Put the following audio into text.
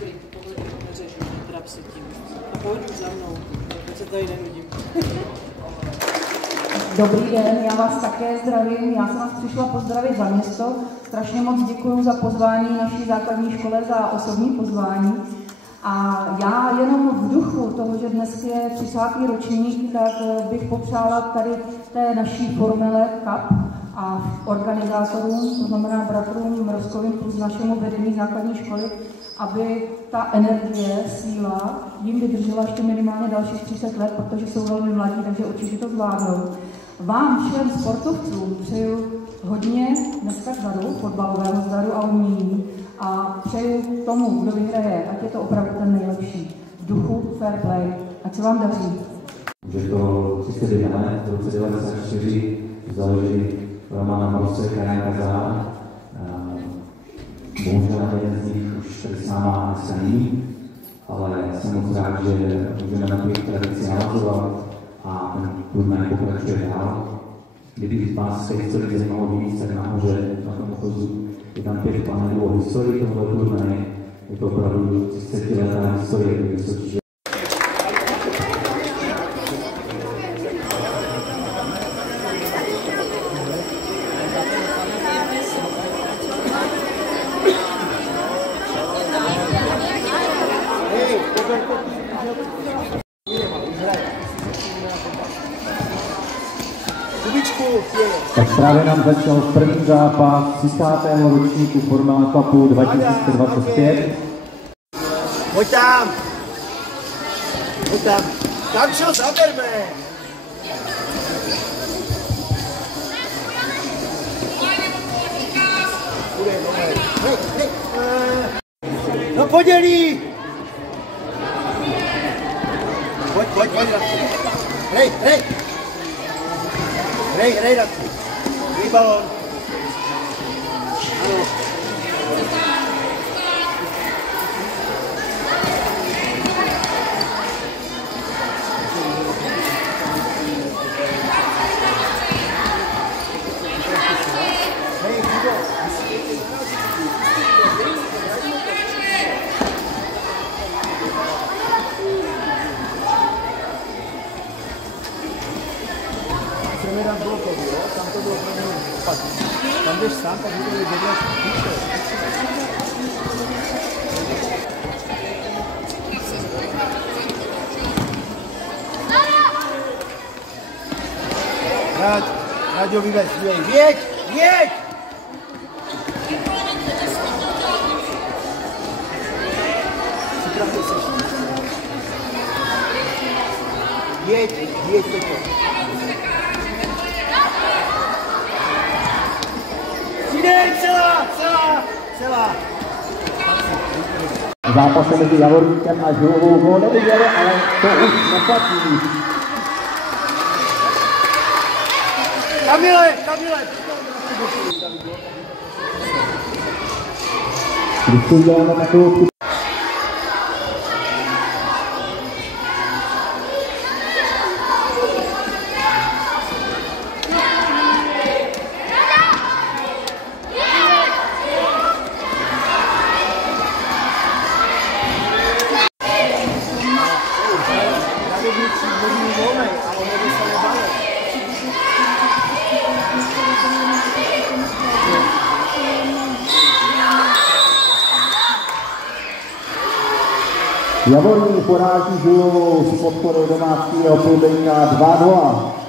Dobrý, tohle neřešu, netrap se tím. A pojď už za mnou, teď se tady nenudím. Dobrý den, já vás také zdravím. Já jsem vás přišla pozdravit za město. Strašně moc děkuji za pozvání naší základní škole, za osobní pozvání. A já jenom v duchu toho, že dnes je 30. ročník, tak bych popřála tady té naší formule CAP a organizátorům, to znamená bratrům Mrozkovým plus našemu vedení základní školy, aby ta energie, síla jim vydržela ještě minimálně dalších 30 let, protože jsou velmi mladí, takže určitě to zvládnou. Vám všem sportovcům přeju hodně dneska zdaru, fotbalového zdaru a umění. A přeju tomu, kdo vyhraje, ať je to opravdu ten nejlepší. V duchu fair play. Ať se vám daří. Že to 31 let, v roce 1994 založili Roman Mrozek a Jan Kazán. Bohužel jeden z nich už tady s náma dneska není, ale jsem moc rád, že můžeme na tu tradici navazovat a ten turnaj pokračuje dál. Kdyby vás se historii zajímalo víc, tak nahoře na tom ochozu je tam 5 panelů o historii tohoto turnaje. Je to opravdu 30letá historie, Vysočí. Tak právě nám začal první zápas 30. ročníku Formula Cupu 2025. Pojď tam! Pojď tam! Tam šel, zaberme! No podělí! Pojď, hej! Hej, Radku. Dej balón. Ano. Hej, Hugo. Chceme dát blokový, jo? Tam to bylo pro mě špatný. Tam jdeš sám, tak bude dělat píše. Ráďo, vyveď, věď! Připravte se. Věď toto. Přidej, celá! Zápase mezi Javorníkem a Žilovou ho neviděli, ale to už neplatí. Kamile! Když uděláme takovou Javorník poráží Žilovou s podporou domácího Plzeňka 2-2.